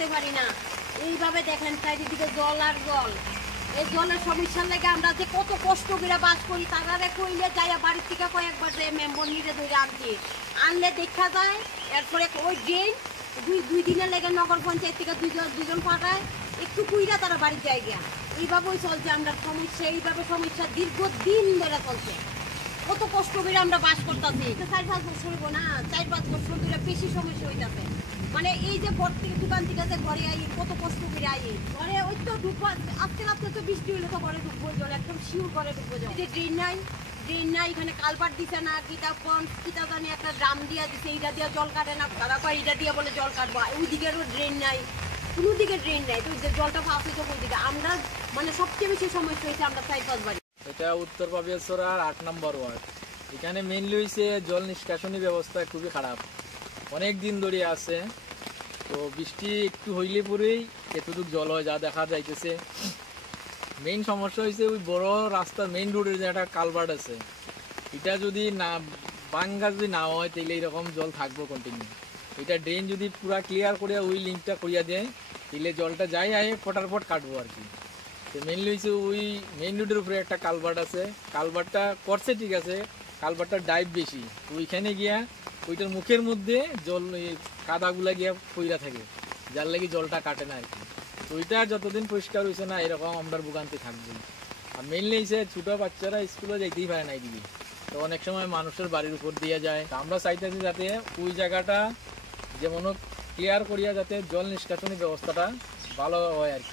করতে পারি না। এইভাবে দেখেন চারিদিকে জল আর জল। এই জলের সমস্যার লেগে আমরা যে কত কষ্ট করে বাস করি, তারা কইলে যাইয়া বাড়ির থেকে কয়েকবার যে মেম্বর নিয়ে ধরে আনছি, আনলে দেখা যায়। এরপরে ওই ড্রেন দুই দিনের লেগে নগর পঞ্চায়েত থেকে দুজন পাঠায়, একটু কুইরা তারা বাড়ির জায়গা। এইভাবেই চলছে আমরা সমস্যা, এইভাবে সমস্যা দীর্ঘদিন ধরে চলছে। কত কষ্ট করে আমরা বাস করতেছি। 4-5 বছর হইব না, 4-5 বছর ধরে বেশি সমস্যা হইতাছে। মানে এই যে প্রত্যেক দোকান থেকে যে ঘরে আই, কত কষ্ট করে আই ঘরে, ওই তো ঢুকবো আজকে রাত্রে তো বৃষ্টি হইলে তো ঘরে ঢুকবো, জল একদম শিউর ঘরে ঢুকবো। যে ড্রেন নাই, এখানে কালপাট দিছে না, কিতা জানি একটা ড্রাম দিয়া দিছে, এইটা দিয়া জল কাটে না। তারা কয় এইটা দিয়ে বলে জল কাটবো, ওই দিকেরও ড্রেন নাই, কোনো দিকে ড্রেন নাই। তো জলটা পাস হইতো ওই দিকে। আমরা মানে সবচেয়ে বেশি সমস্যা হয়েছে আমরা 4-5 বাড়ি। এটা উত্তর পাবিয়াছড়ার 8 নম্বর ওয়ার্ড। এখানে মেইনলি হয়েছে জল নিষ্কাশনী ব্যবস্থা খুবই খারাপ, অনেক দিন ধরে আছে। তো বৃষ্টি একটু হইলে পরেই এতটুকু জল হয় যা দেখা যাইতেছে। মেইন সমস্যা হয়েছে ওই বড় রাস্তার মেইন রোডের যে একটা কালভার্ট আছে, এটা যদি না ভাঙ্গা যদি না হয় তাহলে এইরকম জল থাকবো কন্টিনিউ। এটা ড্রেন যদি পুরা ক্লিয়ার করিয়া ওই লিঙ্কটা করিয়া দেয় তাহলে জলটা যাই আয় ফটাফট কাটবো আর কি। তো মেইনলি হয়েছে ওই মেইন রোডের উপরে একটা কালভার্ট আছে, কালভার্টটা করছে ঠিক আছে, কালভার্টটা ডাইভ বেশি, তো ওইখানে গিয়া ওইটার মুখের মধ্যে জল কাদাগুলা গিয়া পইরা থাকে, যার লাগি জলটা কাটে না আর কি। তো ওইটা যতদিন পরিষ্কার হয়েছে না এরকম আমরা ভোগান্তি থাকবে। আর মেইনলি হয়েছে ছোটো বাচ্চারা স্কুলে যাইতেই পারে না এইদিকে, তো অনেক সময় মানুষের বাড়ির উপর দিয়ে যায়। আমরা চাইতেছি যাতে ওই জায়গাটা যেমন ক্লিয়ার করিয়া যাতে জল নিষ্কাশনী ব্যবস্থাটা ভালো হয় আর কি।